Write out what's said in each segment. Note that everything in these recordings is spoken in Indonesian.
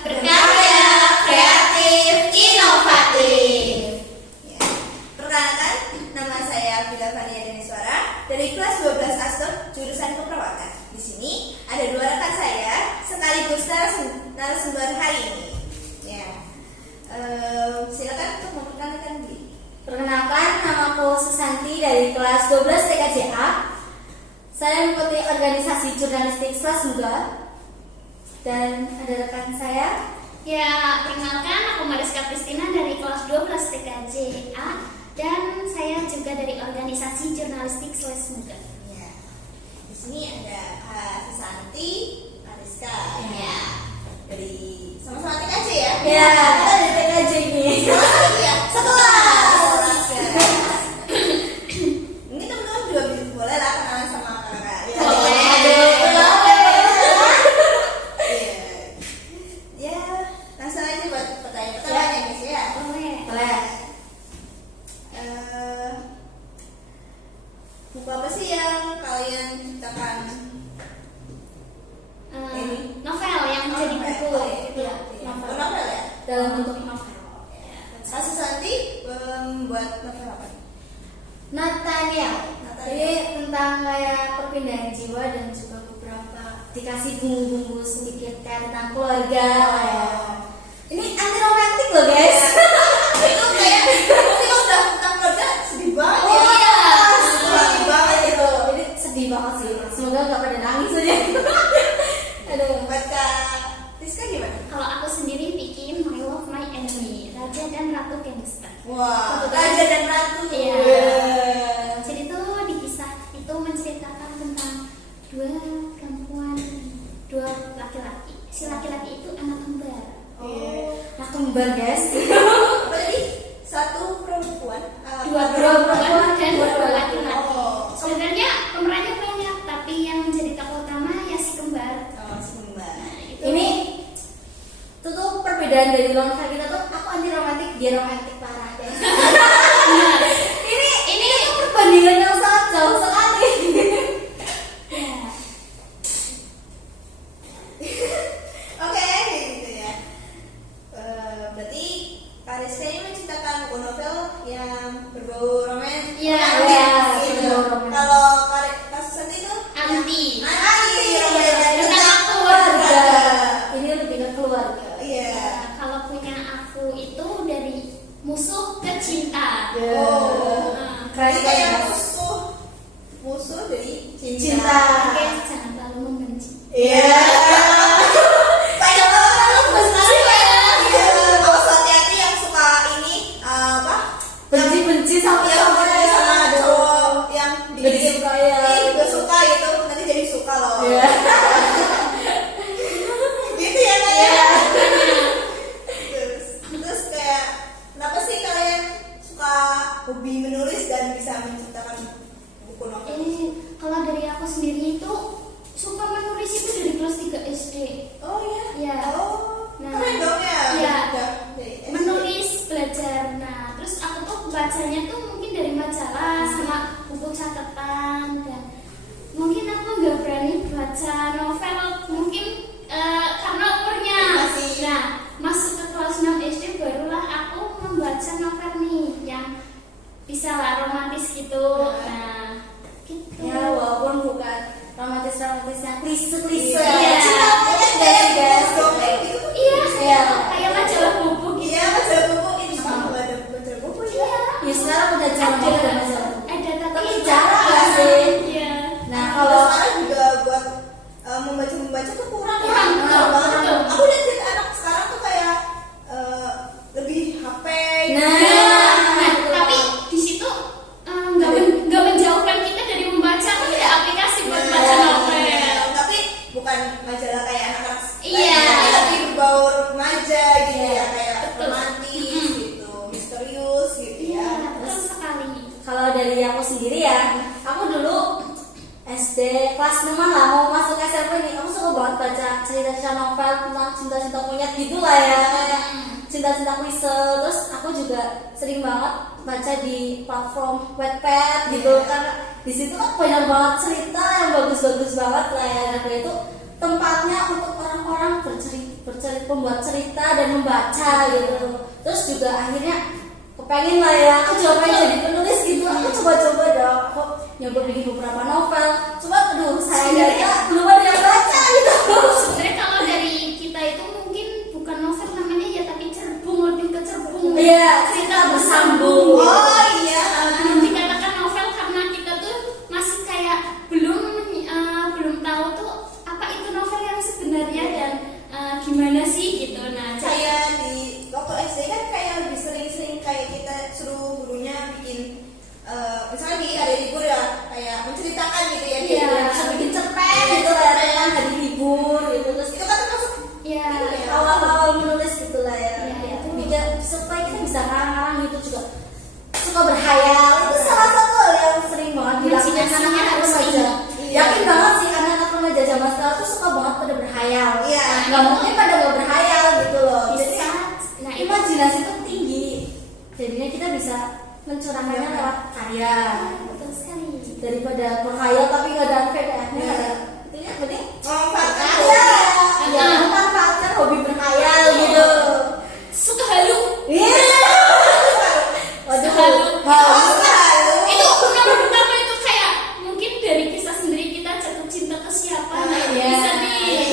berkarya kreatif inovatif. Ya. Perkenalkan, nama saya Bila Fania Deniswara dari kelas 12 Astor jurusan Keperawatan. Di sini ada dua rekan saya sekaligus narasumber hari ini. Ya. Silakan untuk memperkenalkan diri. Perkenalkan, namaku Susanti dari kelas 12 TKJA. Saya mengikuti organisasi jurnalistik Selas Muda. Dan ada rekan saya. Ya, perkenalkan aku Mariska Kristina dari kelas 12 TKJA dan saya juga dari organisasi jurnalistik Selas Muda. Ya. Di sini ada Kak Susanti, Mariska. Ya. Dari sama-sama TKJ ya? Ya, kita dari TKJ ini. Ya, satu kelas. Ini teman-teman juga boleh lah kenalan sama kakak. Ya. Ya, langsung aja buat pertanyaan pertama ya guys ya. Boleh. Buku apa sih yang kalian ciptakan? Novel yang jadi buku. Iya, novel ya? Dalam bentuk novel. Kak Susanti membuat novel apa? Nathaniel. Jadi tentang kayak perpindahan jiwa dan juga beberapa dikasih bumbu-bumbu sedikit kayak tentang keluarga lah ya. Ini anti romantik loh guys. Itu kayak nanti kalau udah tentang keluarga sedih banget ya. Oh iya, sedih banget gitu. Jadi sedih banget sih. Semoga nggak pada nangis aja. Aduh. Buat Kak Rizka gimana? Kalau aku sendiri bikin My Love My Enemy, Raja dan Ratu Gangster. Wah, Raja dan Ratu. Iya. Yeah. Jadi itu dikisah itu menceritakan tentang dua perempuan, dua laki-laki. Si laki-laki itu anak kembar. Nah kembar guys. Apa tadi? Satu perempuan, Dua perempuan dan dua laki-laki. Oh. Sebenarnya pemerannya banyak, tapi yang menjadi tokoh utama ya si kembar. Oh, Sumba. Itu Ini tuh perbedaan dari novel kita tuh aku anti romantik, dia romantik parah guys. ini perbandingan yang sangat jauh sekali. ya. Oke, gitu ya. Berarti Kak Rizka ini menciptakan buku novel yang berbau romantis. Iya, gitu. berbau romantis. Kalau Kak Susanti itu Anti. anti Tentang tentang keluarga. Ini lebih ke keluarga. Iya. Kalau punya aku itu dari musuh ke cinta. Oh. Keren Jadi kayak banget. musuh dari Cinta. Oke, jangan terlalu membenci. Iya. Banyak orang benci ya. Iya. Awas hati-hati yang suka ini apa? Benci-benci sama Yang sama cowok yang Gak disuka ya. Gak suka gitu, nanti jadi suka loh. Iya. Gitu ya kayak. Terus kayak kenapa sih kalian suka hobi menulis dan bisa menciptakan buku novel? Kalau dari aku sendiri itu suka menulis itu dari kelas 3 SD. Oh iya. Iya. Oh. Nah, Keren dong ya. iya. Udah dari SD. Menulis belajar. Nah, terus aku tuh bacanya tuh mungkin dari majalah sama buku catatan dan mungkin aku nggak berani baca novel mungkin karena umurnya. Masih. Nah, masuk ke kelas 6 SD barulah aku membaca novel nih yang bisa lah romantis gitu. Nah, gitu. Ya walaupun bukan romantis-romantis yang klise-klise. Iya. Cinta monyet Guys, guys. dongeng gitu. Iya, Iya. kayak majalah buku gitu. Iya, baca buku ini sama baca buku ya. Iya. Ya sekarang udah jarang banget ada masalah. Ada Tapi jarang nggak sih? Iya. Nah Kalau kalau sekarang juga buat membaca tuh kurang ya. Kurang, Kurang banget. betul. Aku lihat dari anak sekarang tuh kayak lebih HP. Nah, tapi di situ nggak menjauhkan kita dari membaca. Ada aplikasi buat baca novel. Tapi bukan majalah kayak anak-anak Iya. tapi lebih berbau remaja gitu Iya. ya, kayak Betul. romantis gitu, misterius gitu Iya, ya. betul sekali. kalau dari aku sendiri ya, aku dulu SD kelas 6 lah mau masuk SMP nih, aku suka banget baca cerita-cerita novel tentang cinta-cinta monyet gitu lah ya, kayak cinta-cinta klise. Terus aku juga sering banget baca di platform Wattpad gitu, karena di situ kan banyak banget cerita yang bagus-bagus banget lah ya. Dan itu tempatnya untuk orang-orang bercerita pembuat cerita dan membaca gitu. Terus juga akhirnya kepengen lah ya, aku juga pengen jadi penulis gitu. Aku coba-coba dong, aku nyoba bikin beberapa novel. Cuma aduh sayangnya belum ada yang baca gitu. Sebenarnya kalau dari kita itu mungkin bukan novel namanya ya, tapi cerbung, lebih ke cerbung. Iya, cerita bersambung. Oh iya. Belum dikatakan novel karena kita tuh masih kayak belum tahu tuh apa itu novel yang sebenarnya dan gimana sih gitu. Nah, Kayak di waktu SD kan kayak lebih sering-sering kayak kita suruh gurunya bikin misalnya di hari libur ya kayak menceritakan gitu ya. Iya. Bisa bikin cerpen gitu lah ya, tentang hari libur gitu. Terus Itu kan termasuk ya, awal-awal menulis gitu lah ya. Iya, itu. Bikin supaya kita bisa ngarang-ngarang gitu juga. Suka berhayal itu salah satu hal yang sering banget dilakukan Imajinasinya anak-anak harus remaja. tinggi. Yakin banget sih anak-anak remaja zaman sekarang tuh suka banget pada berhayal. Iya. Nggak mungkin pada nggak berhayal gitu loh. Jadi bisa. Nah, itu imajinasi itu tinggi. Jadinya kita bisa mencurahkannya lewat karya betul sekali. daripada berhayal tapi nggak ada faedahnya. Itu ya penting. memanfaatkan. Iya, ya memanfaatkan hobi berhayal gitu. Suka halu. Iya. Waduh. Halu. Halu. Itu nama pertama itu kayak mungkin dari kisah sendiri kita jatuh cinta ke siapa. Nah, itu Iya. bisa nih.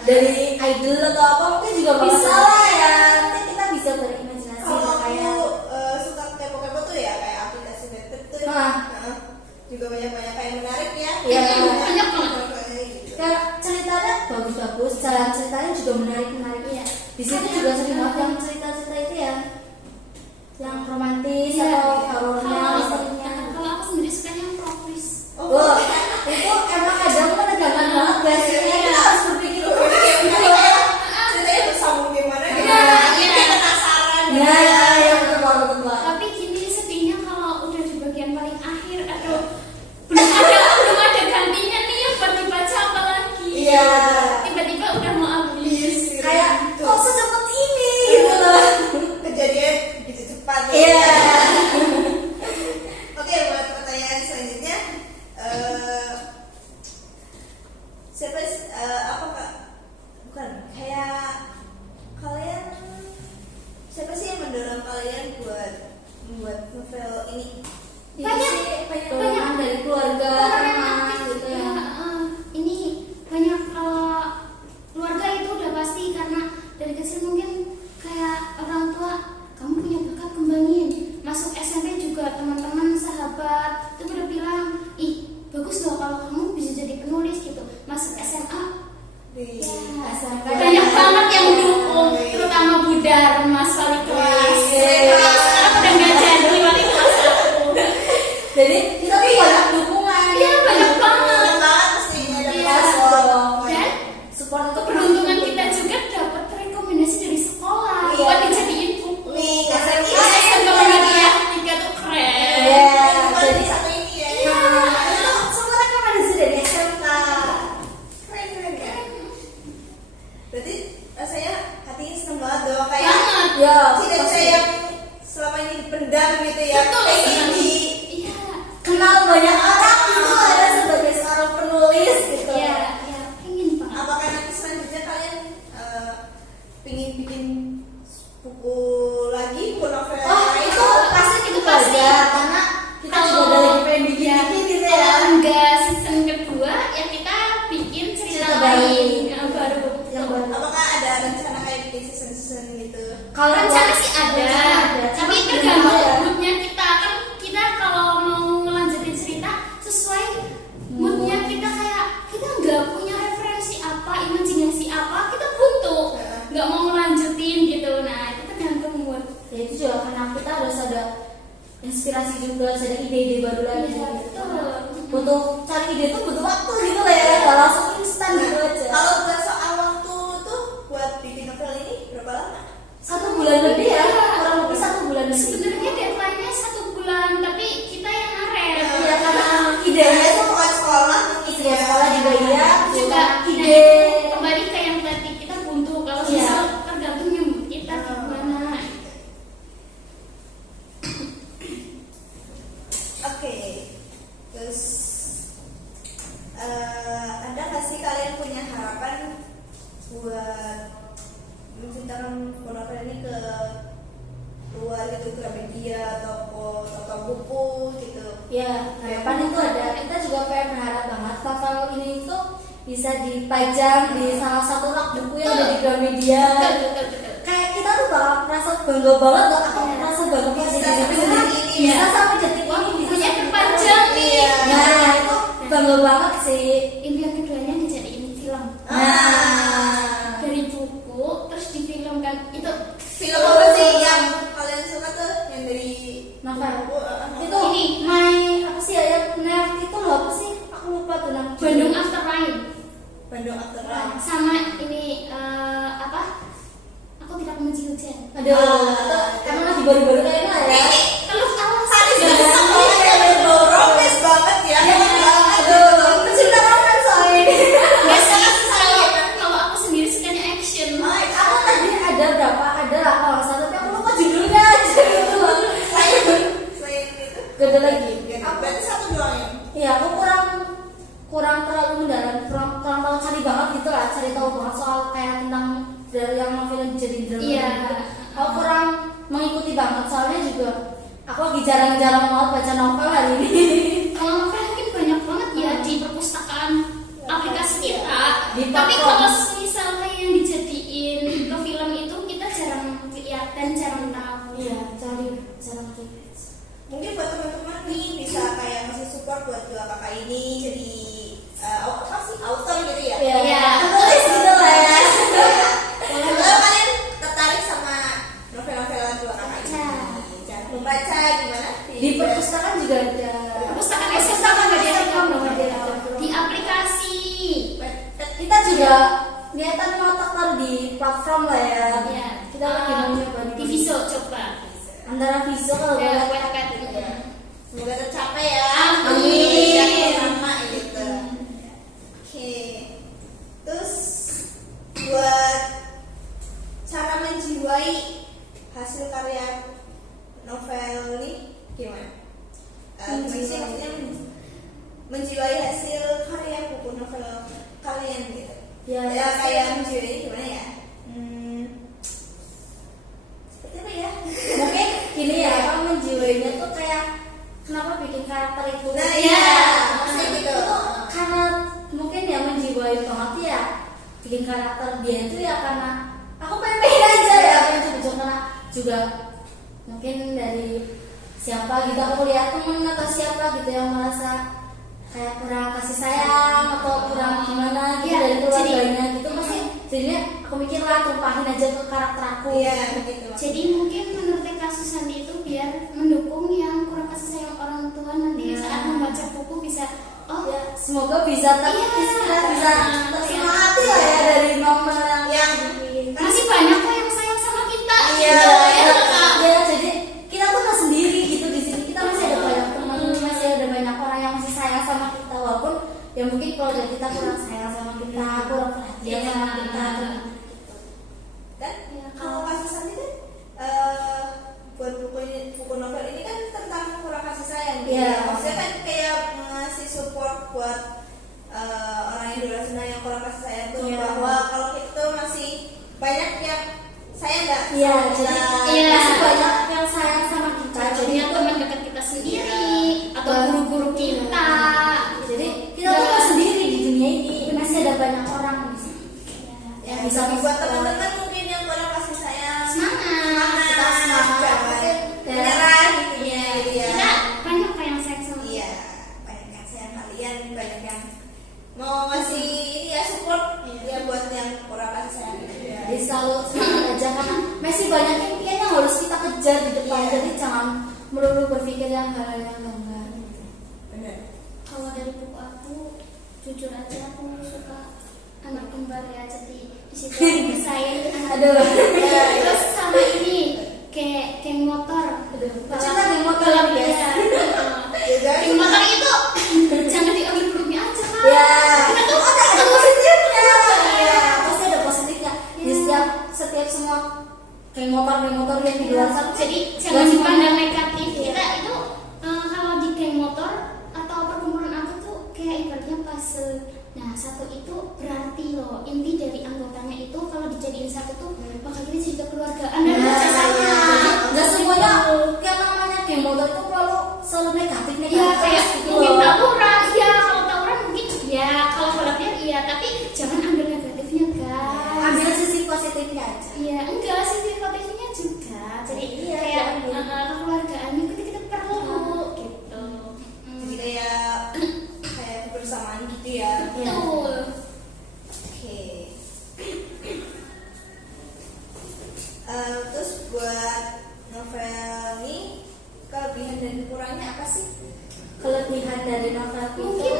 Dari idol atau apa mungkin juga Bisa. bisa lah ya. Nanti kita bisa berimajinasi Kalau aku berhayal. suka kepo-kepo tuh ya kayak aplikasi Wattpad tuh. Hah. Juga banyak-banyak kayak menarik ya. Iya. Banyak banget. Gitu. Kayak ceritanya bagus-bagus, jalan ceritanya juga menarik-menarik ya. Di situ juga sering banget yang cerita-cerita itu ya, yang romantis Iya. atau horornya, misalnya. Kalau aku sendiri sukanya yang progres. Wah, itu emang kadang menegangkan banget guys. Iya. Kita harus berpikir gitu. Ceritanya bersambung gimana gitu. Iya, Bikin iya. penasaran. Ya, ya betul banget, betul banget. Tapi gini sedihnya kalau udah di bagian paling akhir, aduh, belum ada gantinya nih yang buat dibaca apa lagi. Iya. Tiba-tiba udah mau habis. Kayak kok secepat ini gitu loh. Kejadian begitu cepat. Iya. Oke, buat pertanyaan selanjutnya, apa kak? Bukan, kayak kalian siapa sih yang mendorong kalian buat membuat novel ini? Banyak, Dorongan dari keluarga, teman gitu ya. Ini banyak keluarga itu udah pasti karena dari kecil mungkin kayak orang tua, kamu punya bakat kembangin. Masuk SMP juga teman-teman sahabat itu udah bilang, ih bagus loh kalau kamu bisa jadi penulis gitu. Masuk SMA Di ya, SMP. banyak banget yang mendukung, terutama Budar, Mas wali kelas. Iya. Sekarang udah nggak jadi wali kelas aku. Jadi kita tuh banyak dukungan. Iya banyak banget. banget mestinya ada Iya. support. Dan Support untuk keberuntungan kita juga dapat rekomendasi dari sekolah Iya. buat dijadiin buku. Nih, SMP SMA Muhammadiyah 3 tuh keren. Iya. Jadi satu ini ya. Nah, itu semua rekomendasi dari SMK. Keren ya. Berarti rasanya hatinya seneng banget dong kayak Banget. Ya, cita-cita yang selama ini dipendam gitu ya. Betul Kayak sekali. ini. Iya. kenal banyak orang gitu lah ya sebagai seorang penulis gitu. Iya, iya, pengen banget. Apakah nanti selanjutnya kalian pingin bikin buku lagi, buku novel Oh, lain? itu pasti Itu pasti. belajar karena kita juga udah lagi pengen bikin gitu ya. Kalau enggak season kedua ya kita bikin cerita Cerita lain baru. yang baru. Yang baru. Apakah ada rencana kayak bikin season-season gitu? Kalau Rencana sih ada, tapi Cuma tergantung gimana ya? moodnya kita. Kan kita kalau mau ngelanjutin cerita sesuai moodnya kita, kayak kita nggak punya referensi apa, imajinasi apa, kita buntu, nggak mau ngelanjutin gitu. Nah itu tergantung mood. Ya itu juga karena kita harus ada inspirasi juga, harus ada ide-ide baru lagi. Iya, gitu. betul. Butuh cari ide itu butuh waktu gitu lah ya, nggak langsung instan gitu aja. Kalau buat soal waktu tuh buat bikin novel ini berapa lama? 1 bulan lebih ya, Iya. kurang lebih 1 bulan lebih. Sebenarnya deadline-nya 1 bulan, tapi kita yang ngaret. Ya karena idenya itu tuh bukan sekolah, isi sekolah juga iya, Juga ide. kembali ke yang tadi, kita buntu kalau Iya. misal tergantung yang kita gimana. Oke, terus ada nggak sih kalian punya harapan buat menceritakan buku novel ini ke luar gitu, ke media, toko buku gitu. Ya, harapan itu ada. Kita juga pengen berharap banget novel ini tuh bisa dipajang di salah satu rak buku yang ada di Gramedia. Kayak kita tuh bakal merasa bangga banget loh. Aku merasa bangga banget bisa sampai detik ini bukunya terpanjang nih. Nah, itu bangga banget sih. Impian keduanya dijadiin film. Dari buku terus difilmkan. Itu Film apa sih yang kalian suka tuh yang dari novel. buku? Itu Ini. apa sih ya? Nerd itu loh apa sih? Aku lupa tuh namanya. Bandung After Rain. Bandung After Rain. Sama ini apa? Aku tidak membenci hujan. Aduh, itu emang lagi baru-baru kayaknya lah ya. Kalau awas Tadi sudah bau romes banget ya. Aduh, pecinta romance soalnya ini. biasa kalau aku sendiri sukanya action. Aku tadi ada berapa? Ada lah kalau nggak salah, tapi aku lupa judulnya aja gitu loh. Selain itu, Gak ada lagi. berarti satu doang ya. Iya, aku kurang terlalu mendalam, kurang terlalu cari banget gitu lah, cari tahu banget soal kayak tentang dari yang novel yang jadi drama. Iya. Aku kurang mengikuti banget soalnya juga aku lagi jarang-jarang banget baca novel hari ini. Kalau novel mungkin banyak banget ya di perpustakaan aplikasi kita. Di Tapi platform. kalau misalnya yang dijadiin ke film itu kita jarang lihat dan jarang tahu. Iya, jarang gitu. Mungkin buat teman-teman nih bisa kayak ngasih support buat dua kakak ini jadi apa sih author gitu ya. Iya. Tulis gitu lah ya. Kalau kalian tertarik sama novel-novelan dua kakak ini, jangan membaca gimana? Di perpustakaan juga ada. Perpustakaan SMK di aplikasi. Kita juga niatan mau taruh di platform lah ya. Ya. Kita lagi mau nyoba di Viso coba. antara Viso kalau Ya, boleh. webpad. Semoga tercapai ya. Amin. Yang pertama gitu. Oke. Terus buat cara menjiwai hasil karya novel ini gimana? Gimana sih maksudnya menjiwai hasil karya buku novel kalian gitu? Ya kayak menjiwai gimana ya? Seperti apa ya? Mungkin gini ya, kalau menjiwainya tuh kayak kenapa bikin karakter itu? Nah, Iya. iya. Maksudnya gitu. Itu karena mungkin ya menjiwai banget ya bikin karakter dia itu ya karena aku pengen aja ya, pengen coba karena juga mungkin dari siapa gitu aku lihat temen atau siapa gitu yang merasa kayak kurang kasih sayang atau kurang gimana gitu Iya, dari keluarganya gitu pasti jadinya aku mikir lah tumpahin aja ke karakter aku. Iya, begitu. Jadi mungkin menurut kasus Sandy itu biar mendukung yang kurang kasih sayang orang tua nanti saat membaca buku bisa Ya, semoga bisa Iya. bisa tersemangati lah ya dari momen yang masih banyak kok yang sayang sama kita. Iya, Gitu, Kak. ya jadi kita tuh nggak sendiri gitu di sini, kita masih ada banyak teman, masih ada banyak orang yang masih sayang sama kita walaupun ya mungkin keluarga kita kurang sayang sama kita, kurang perhatian sama kita gitu. Kan Iya, kalau kasus Sandy kan buat buku novel ini kan tentang kurang kasih sayang gitu. Iya. Maksudnya kan kayak ngasih support buat orang yang di luar sana yang kurang kasih sayang tuh Iya. bahwa kalau kita masih banyak yang sayang nggak Iya, sama jadi kita. Iya. masih banyak yang sayang sama kita, jadi Jadinya itu teman dekat kita sendiri atau guru-guru kita. jadi kita tuh nggak sendiri di dunia ini, masih ada banyak orang di sini. Ya, bisa tapi buat support. teman-teman mungkin yang kurang kasih sayang Semangat. kita semangat jangan menyerah gitu ya. Kita banyak kok yang sayang sama kita. Iya, banyak yang sayang kalian, banyak yang mau ngasih ini ya support ya buat yang kurang kasih sayang gitu ya. Jadi selalu semangat aja karena masih banyak impian yang harus kita kejar di depan. Iya. Jadi jangan melulu berpikir yang hal-hal yang enggak. Gitu. Benar. Kalau dari buku aku, jujur aja aku suka anak kembar ya. Jadi di situ aku sayang anak Aduh. kembar. Terus sama ini kayak geng motor. Aduh. Pecinta geng motor ya. biasa. Geng motor itu jangan diambil buruknya aja kan. Ya. Kita tuh Ada positifnya. Ya, pasti ada positifnya. Di setiap semua geng motor yang di luar sana. Jadi jangan dipandang negatif. Kita itu kalau di geng motor atau perkumpulan aku tuh kayak ibaratnya puzzle. Nah, satu itu berarti ini loh, inti dari anggotanya itu kalau dijadiin satu tuh bakal kita jadi kekeluargaan dan kerjasama. Nggak semuanya kayak namanya geng motor itu selalu negatif Ya kayak gitu mungkin loh. tawuran, ya kalau tawuran mungkin ya kalau balap liar iya, tapi jangan ambil negatifnya guys. Ambil sisi positifnya aja. Iya enggak sih positifnya juga. Jadi Iya, kayak jangan kekeluargaan itu kita perlu gitu. Jadi kayak kebersamaan gitu ya. Betul. Oke. Terus buat novel ini kelebihan dan kurangnya apa sih? Kelebihan dari novel Mungkin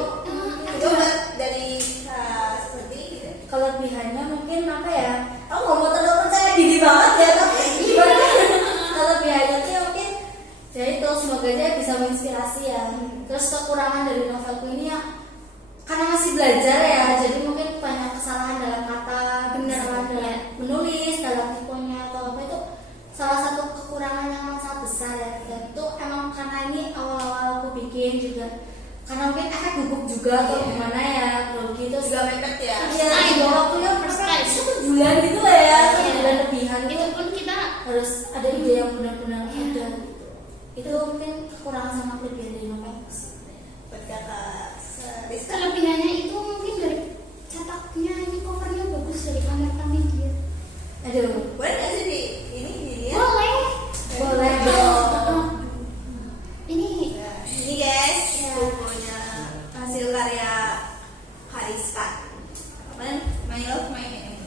itu Coba dari seperti gitu. kelebihannya mungkin apa ya? Aku nggak mau terlalu percaya diri banget ya, tapi gimana? Kelebihannya tuh ya mungkin ya itu semoga aja bisa menginspirasi ya. Terus kekurangan dari novelku ini ya karena masih belajar ya, jadi mungkin banyak kesalahan dalam kata, kesalahan dalam menulis, dalam tiponya atau apa itu salah satu kekurangan yang sangat besar ya. Dan itu emang karena ini awal-awal aku bikin juga karena mungkin efek gugup juga atau gimana ya, grogi itu Juga mepet ya. iya Time. di waktunya First time. 1 bulan gitu lah ya, 1 Iya. bulan lebihan itu itu pun kita harus ada ide yang benar-benar Iya. ada gitu. Itu mungkin kekurangan sama kelebihan dari novel. Buat kakak Rizka. kelebihannya itu mungkin dari cetaknya, ini covernya bagus dari Amerika Media. Aduh, Boleh nggak sih ini dilihat? Boleh. boleh Betul. dong. Ini Nah, ini guys, Ya. bukunya hasil karya Hariska. Apa? My Love, My Enemy.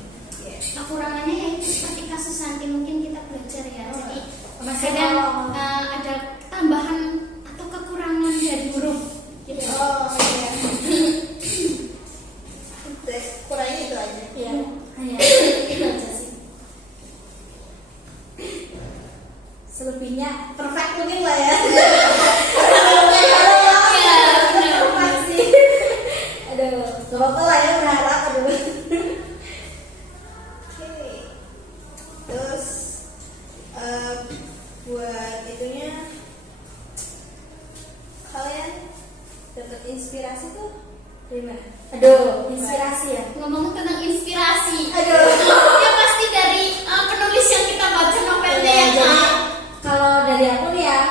Yes. kekurangannya ya itu seperti kasus Santi, mungkin kita belajar ya. Jadi Masih kadang kalau- ada tambahan atau kekurangan dari huruf gitu. Oh iya. Kurangnya itu aja. Iya, hanya itu aja sih. Selebihnya perfect mungkin lah ya. Iya, benar. Perfect sih. Aduh, gak apa-apa lah ya berharap. Aduh. Oke. Terus buat itunya kalian dapat inspirasi tuh dari mana? Aduh, inspirasi ya. Ngomong tentang inspirasi. Aduh. Ya pasti dari penulis yang kita baca novelnya ya Jadi, Kak. kalau dari aku nih ya,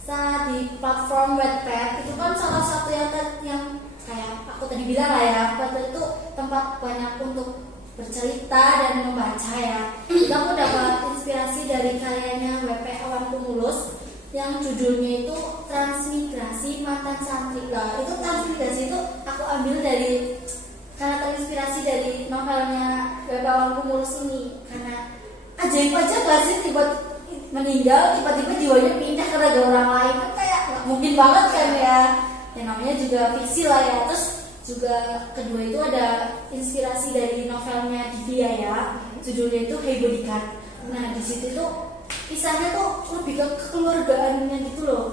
saat di platform Wattpad itu kan salah satu yang kayak aku tadi bilang lah ya, Wattpad itu tempat banyak untuk bercerita dan membaca ya. Jadi aku dapat inspirasi dari karyanya WP Awan Kumulus yang judulnya itu Transmigrasi Mantan Santri. Lah itu transmigrasi itu aku ambil dari karena terinspirasi dari novelnya WP Awan Kumulus ini, karena ajaib aja gak sih tiba-tiba meninggal tiba-tiba jiwanya pindah ke negara orang lain, kan kayak nggak mungkin banget kan ya. Yang namanya juga fiksi lah ya. Terus juga kedua itu ada inspirasi dari novelnya Divya ya, judulnya itu Hey Bodyguard. Nah di situ tuh kisahnya tuh lebih ke kekeluargaannya gitu loh,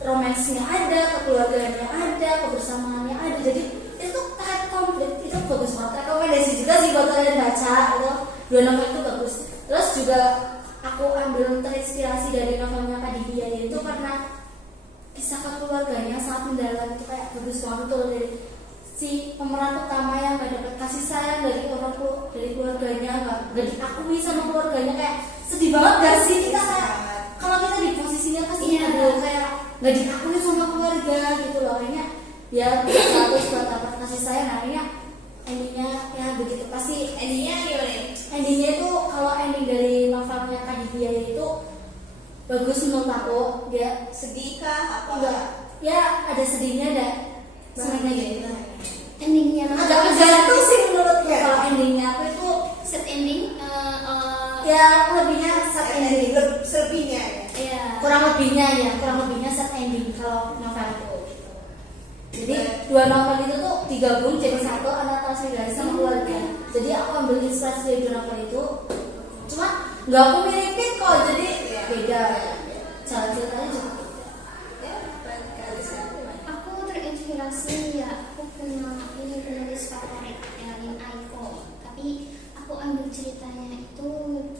romansnya ada, kekeluargaannya ada, kebersamaannya ada. Jadi itu tuh paket komplit, itu bagus banget. Rekomendasi juga sih buat kalian baca itu, dua novel itu bagus. Terus juga aku ambil terinspirasi dari novelnya Kak Divya itu karena kisah keluarganya sangat mendalam, itu kayak bagus banget tuh dari si pemeran utama yang gak dapat kasih sayang dari orang tua, dari keluarganya, gak diakui sama keluarganya, kayak sedih banget gak sih kita kayak kalau kita di posisinya pasti Iya. aduh kayak gak diakui sama keluarga gitu loh. Akhirnya ya harus buat dapat kasih sayang, akhirnya endingnya ya begitu. Pasti Endingnya gimana? endingnya itu kalau ending dari novelnya Kak Divya itu bagus menurut aku. Dia Sedih kah? Apa? enggak ya ada sedihnya, ada senangnya gitu. Endingnya Agak tergantung sih menurutku. Kalau endingnya aku itu set ending ya lebihnya set ending, Selebihnya ya. ya. kurang lebihnya set ending kalau novelku gitu. Jadi dua novel itu tuh digabung jadi satu, antara transmigrasi sama keluarga. Jadi aku ambil inspirasi dari dua novel itu, cuma nggak aku miripin kok, jadi beda. Jalan ceritanya juga beda. Ya, buat Kak Rizka gimana? Aku terinspirasi ya, aku punya ini penulis favorit yang Aiko, tapi aku ambil ceritanya itu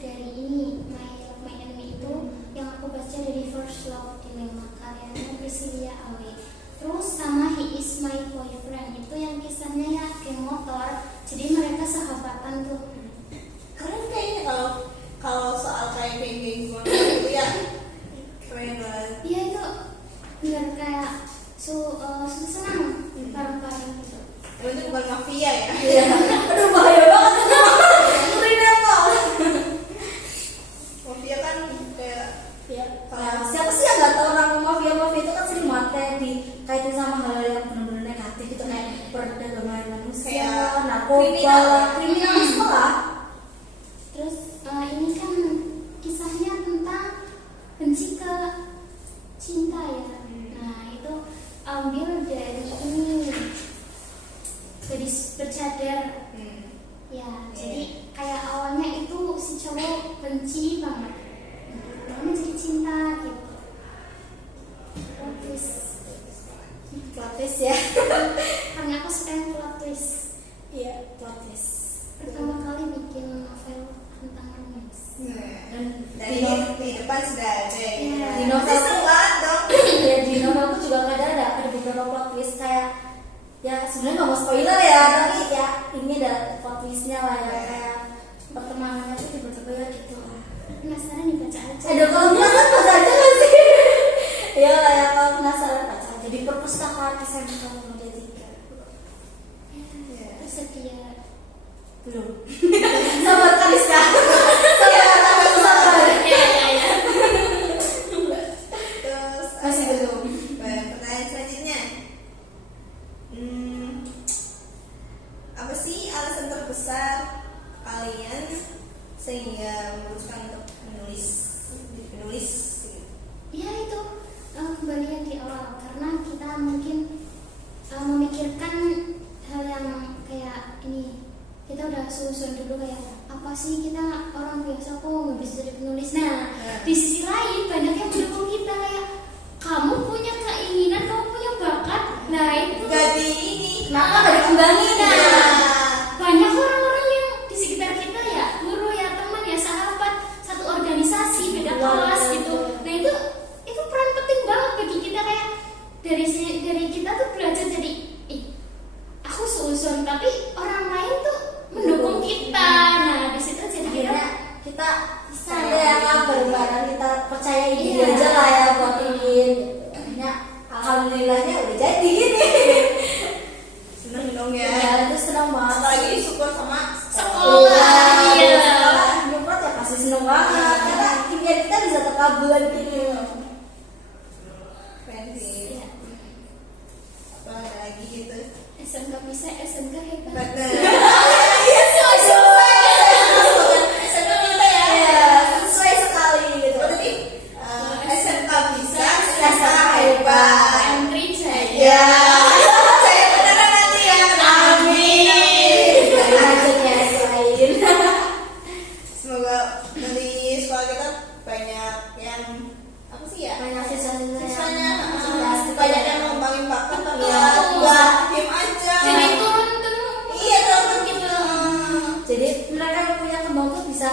dari ini My Love, My Enemy itu yang aku baca dari First Love Dilemma karyanya Priscilia Awe. Terus sama He Is My Boyfriend itu yang kisahnya ya geng motor. Jadi mereka catatan tuh. Keren kayaknya kalau soal kayak geng-geng itu ya keren banget. Iya itu benar kayak senang bareng-bareng gitu. Emang itu bukan mafia ya? Iya. Aduh bahaya banget. Ngeri apa? Mafia kan kayak Ya, siapa sih yang nggak tahu nama mafia itu kan sering mate dikaitin sama hal yang benar-benar negatif gitu kayak perdagangan manusia, Kayak narkoba, kriminalisme lah. Terus ini kan kisahnya tentang benci ke cinta ya. Nah itu ambil dari ini gadis bercadar. Ya, jadi kayak awalnya itu si cowok benci banget, namanya jadi cinta gitu. Plot twist Ya. karena aku suka yang plot twist. Iya, plot twist. Pertama kali bikin novel tentang romance. Dan di depan sudah ada ya. Iya. Di novel Seru banget dong. ya di novelku juga kadang ada beberapa plot twist kayak ya sebenarnya nggak mau spoiler ya tapi ya ini ada plot twistnya lah ya kayak pertemanannya tuh tiba-tiba ya gitu lah. Penasaran nih baca aja. Ada kalau penasaran baca aja nggak sih? Ya lah ya kalau penasaran baca aja di perpustakaan SMK Muhammadiyah 3. Tersedia. Belum. Sabar Kariska. Sabar. Ya. Terus Masih belum. pertanyaan selanjutnya. Apa sih alasan terbesar kalian sehingga memutuskan untuk menulis gitu? Ya itu kembali yang di awal karena kita mungkin memikirkan hal yang kayak ini, kita udah susun dulu kayak apa sih, kita orang biasa kok nggak bisa jadi penulis. Nah di sisi lain banyak yang mendukung kita kayak kamu punya keinginan, kamu punya bakat. Nah itu Jadi ini Kenapa nggak dikembangin ya? banyak orang-orang yang di sekitar kita ya, guru ya, teman ya, sahabat, satu organisasi beda kelas gitu. Nah itu peran penting banget bagi kita kayak dari kita tuh belajar jadi aku seuson tapi orang lain tuh mendukung kita. Nah di situ jadi Akhirnya kita bisa ada yang bareng-bareng kita percaya ini Iya. aja lah ya buat ini. Akhirnya alhamdulillahnya udah jadi gini. seneng dong ya. Ya itu senang banget. Apalagi disupport sama sekolah. Iya. Sekolah nyupport ya pasti seneng banget karena impian kita bisa terkabulkan gitu. keren sih. Iya. Apa ada lagi gitu? SMK bisa, SMK hebat. Betul. Iya sesuai. SMK kita ya. Iya sesuai sekali gitu. Berarti SMK bisa, SMK hebat. Entry saya. Ya. Saya beneran nanti ya. Amin. Lanjutnya selain. Semoga nanti sekolah kita banyak yang apa sih ya? Banyak Siswanya siswanya banyak yang ngembangin bakat tapi Iya. nggak diem aja. Jadi turun tuh. Iya terus gitu. Jadi mereka yang punya kembang tuh bisa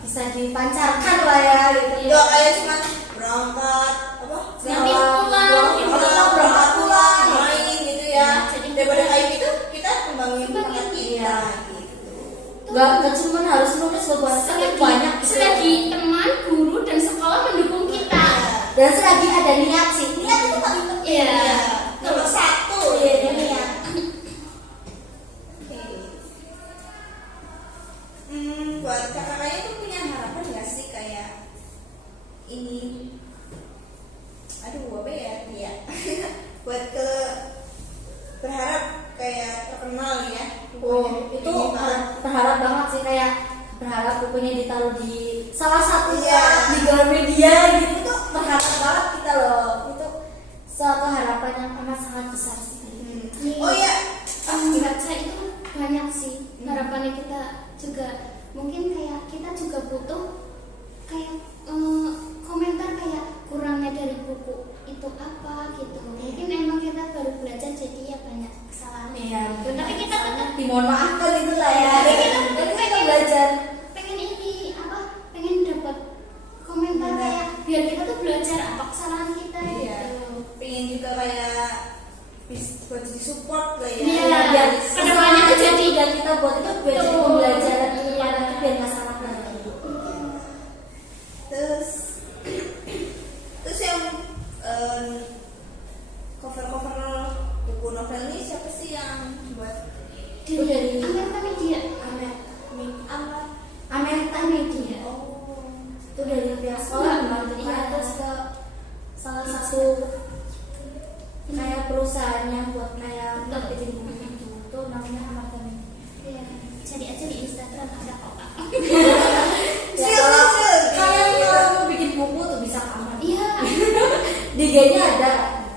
bisa dipancarkan lah ya gitu. Nggak kayak cuma berangkat apa? Nanti pulang, gitu. Berangkat pulang main gitu ya. Iya, jadi Daripada kayak gitu kita kembangin Kembangin. bakat kita Iya. gitu. Nggak cuma harus nulis loh buat banyak gitu. selagi teman, guru dan sekolah mendukung kita. Dan selagi ada niat sih, niat itu paling penting. Iya. Nomor satu. Iya, itu niat. Oke. Buat kakak-kakaknya tuh punya harapan nggak sih kayak ini? Aduh, apa ya? Iya. Buat berharap kayak terkenal ya. Oh, itu Ini, Pak. berharap banget sih kayak berharap bukunya ditaruh di salah satu Iya. di Gramedia gitu tuh berharap banget kita loh. Itu suatu harapan yang amat sangat besar sih. Oh iya. Baca itu banyak sih harapannya kita juga. Mungkin kayak kita juga butuh kayak komentar kayak kurangnya dari buku itu apa gitu. Mungkin emang kita baru belajar jadi ya banyak kesalahan. Iya, Tapi kita tetap dimohon maafkan itu lah ya. Tapi kita Dan tetap kita belajar. pengen ini apa? Pengen dapat komentar Benar. kayak biar kita tuh belajar apa kesalahan kita Iya. gitu. Pengen juga kayak buat di support lah ya. Iya. Biar Kedepannya tuh jadi yang kita buat itu biar jadi Betul. pembelajaran ke depan nanti biar nggak salah lagi. Terus yang cover-cover buku novel ini siapa sih yang buat? Itu dari Amerika Media. Amerika Media. Oh, Itu dari pihak sekolah memang Iya. terus ke salah satu kayak perusahaan yang buat kayak bikin buku gitu. Itu namanya Amerika Media. Ya, cari aja di Instagram ada kok Kak. Ya, Sil, kalau sil, sil. kalian kalau mau bikin buku tuh bisa aman. Iya, Di IG-nya ada.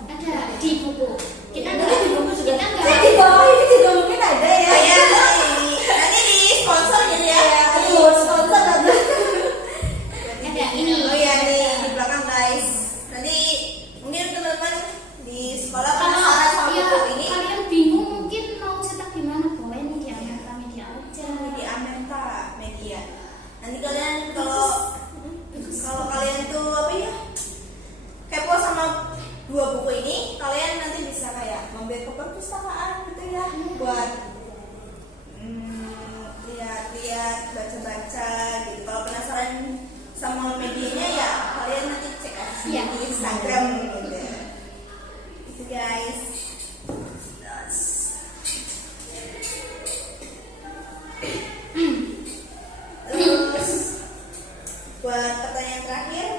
ada di buku. Kita Nanti nggak di buku juga. kita Di nggak bawah ini juga mungkin ada ya. Oh, ya, nanti di sponsor gitu ya. Aduh, sponsor ada. ada ini. Oh iya nih di belakang guys. Nanti mungkin teman-teman di sekolah Kalau penasaran sama ya, buku ini kalian bingung mungkin mau cetak di mana, boleh nih di Amerika Media aja. di Amerika Media. Nanti kalian kalau kalian tuh apa ya kepo sama dua buku ini, kalian nanti bisa kayak mampir ke perpustakaan gitu ya buat lihat-lihat, baca-baca gitu. Kalau penasaran sama medianya ya kalian nanti cek aja Iya. di Instagram gitu. Itu guys. Terus buat pertanyaan terakhir,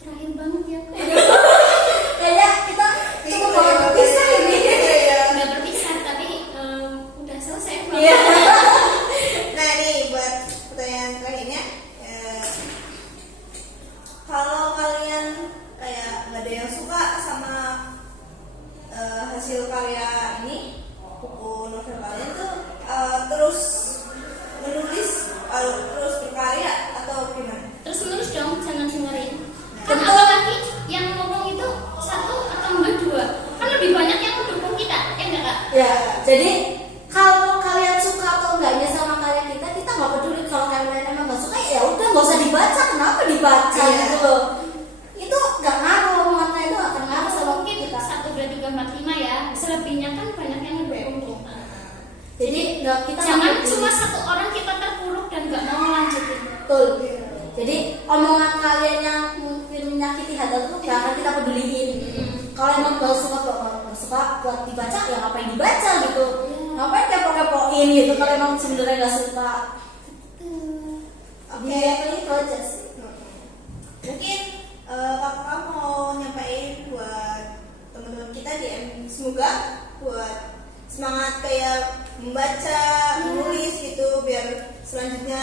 Terakhir banget ya. Kayaknya kita cukup banget berpisah ini. Udah berpisah tapi udah selesai. Iya. Nah nih buat pertanyaan terakhirnya, kalau kalian kayak nggak ada yang suka sama hasil karya ini, buku novel kalian tuh terus menulis, terus berkarya atau gimana? Terus menerus dong, jangan dengerin. Kan apalagi yang ngomong itu satu atau enggak dua, kan lebih banyak yang mendukung kita, ya enggak Kak? Ya, jadi kalau kalian suka atau enggaknya sama karya kita nggak peduli. Kalau kalian emang nggak suka, ya udah nggak usah dibaca. Kenapa dibaca Iya. gitu loh? Itu nggak ngaruh, omongan itu nggak akan ngaruh sama Mungkin kita. 1, 2, 3, 4, 5 ya. Selebihnya kan banyak yang mendukung. Jadi nggak kita nggak Jangan peduli. cuma satu orang kita terpuruk dan nggak mau lanjutin. Betul. Jadi omongan kalian yang mungkin menyakiti hati itu nggak akan kita peduliin. Kalau emang nggak suka buat dibaca, ya ngapain dibaca gitu? Ngapain kepo-kepoin gitu? Kalau emang sebenarnya nggak suka. Oke. Ya, paling itu aja sih. Mungkin kakak mau nyampain buat teman-teman kita di semoga buat semangat kayak membaca, menulis gitu biar selanjutnya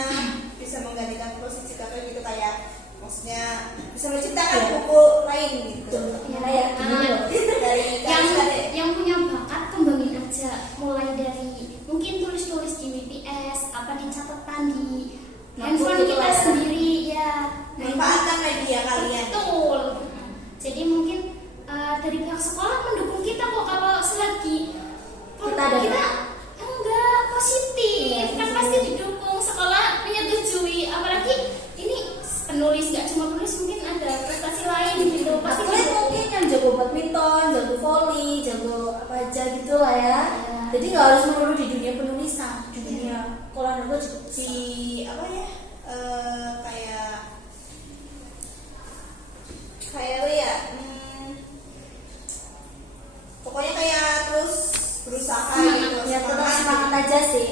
bisa menggantikan posisi kakak gitu, kayak maksudnya bisa menciptakan buku lain gitu. Ya, kayak gini loh. Dari yang kakak deh. yang punya bakat kembangin aja, mulai dari mungkin tulis-tulis di WPS, apa di catatan di handphone gitu kita lah ya. sendiri ya. Manfaatkan media kalian. Betul. Jadi mungkin dari pihak sekolah mendukung kita kok kalau selagi Kita ada enggak positif, Iya, kan pasti didukung, sekolah menyetujui. Apalagi ini penulis, nggak cuma penulis, mungkin ada prestasi lain gitu, pasti Atlet mungkin yang jago badminton, jago volley, jago apa aja gitu lah ya. Jadi nggak harus melulu di dunia penulisan, di dunia olahraga juga Si apa ya? Kayak apa ya? Pokoknya kayak terus berusaha gitu. ya tetap semangat aja sih,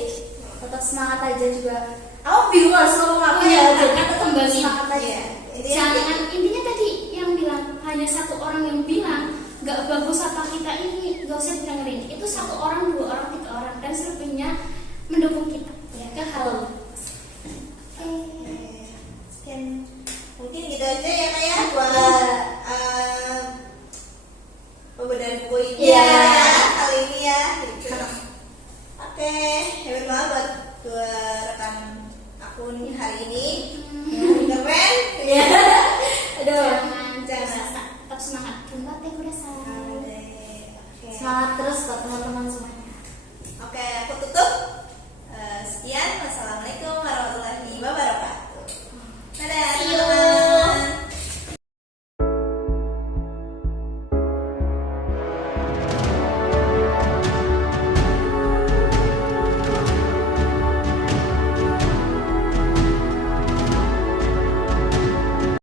tetap semangat aja juga. Aku bingung harus ngomong apa Iya, ya, jadi kan tetap kembangin. semangat aja. Iya. jangan, intinya tadi yang bilang hanya satu orang yang bilang nggak bagus apa kita ini, nggak usah didengerin. Itu 1 orang, 2 orang, 3 orang, dan selebihnya mendukung kita ya ke hal. Sekian mungkin gitu aja ya Kak ya buat pembedaan buku ini Iya. kali ini ya gitu. Oke, hebat banget buat dua rekan akun hari ini. Keren. Ya, aduh, Jangan tetap semangat. Terima kasih. Oke. semangat terus buat teman-teman semua.